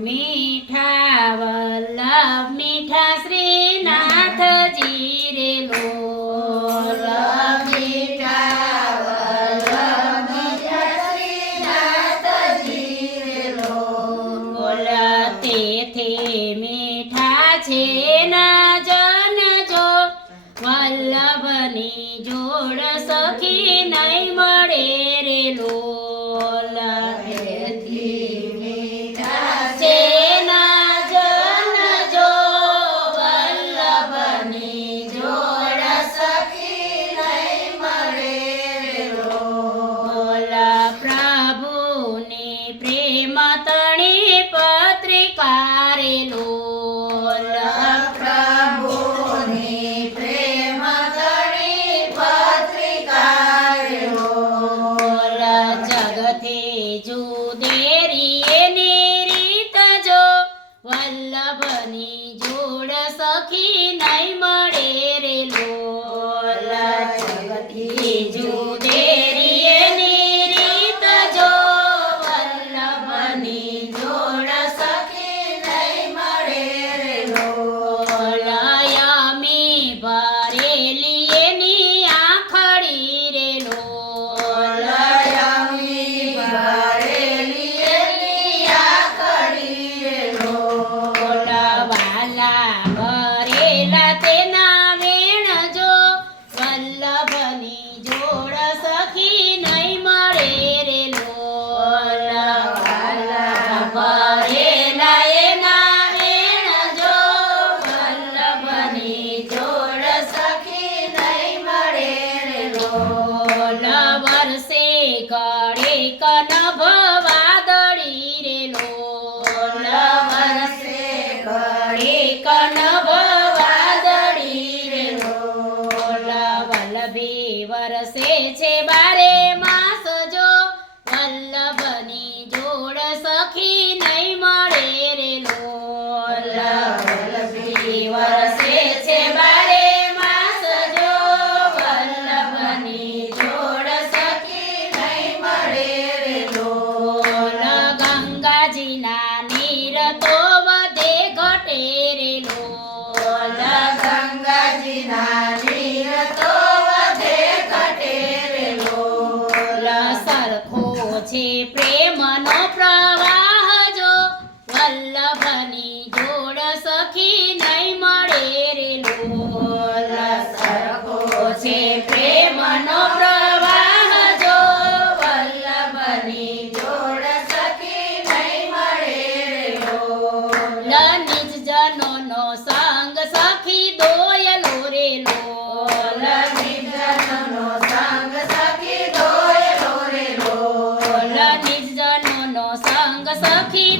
મીઠા વલ્લભ મીઠા શ્રીનાથજી રે લોલ મીઠા વલ્લભ મીઠા શ્રીનાથજી રે લોલ તે મીઠા છે ના જન જો વલ્લભની જોડ સખી નહીં મળે રે લોલ વલ્લભની જોડ સખી નહીં મળે રે લોલ જગતી જુદેરી એની રીત જો વલ્લભની જોડ સખી નહીં મળે રે લોલ યમી ભરેલી એની આખડી રે લોલ યમી ભરેલી એની આખડી રે લોલ ભરેલા તેના વેણ જો વલ્લભની જોડ સખી નહીં મળે રે લોલ ભરેલા એના વેણ જો વલ્લભની જોડ સખી નહીં મળે રે લોલ વર્ષે ઘડે કનભ વાદળી રે લોલ વર્ષે કનભ વાદળી રે લોલ વલ્લભી વરસે છે બારે માસ જો વલ્લભની જોડ સખી નહીં મળે રે લોલ વલ્લભી વરસે છે બારે માસ જો વલ્લભની જોડ સખી નહીં મળે રે લોલ ગંગાજીના નીર તો વધે ઘટે રે લોલ ગંગાજીના નીર તો વધે ઘટે રે લોલ સરખો છે પ્રેમનો પ્રવાહ જો વલ્લભની જોડ સખી નહીં મળે રે લોલ સરખો છે પ્રેમનો પ્રવાહ જો વલ્લભની જોડ સખી નહીં મળે રે લોલ નિજ જનોનો સંગ સખી દોયલો રે લોલ નિજનનો સંગ સખી દોયલો રે લોલ નિજ જનોનો સંગ સખી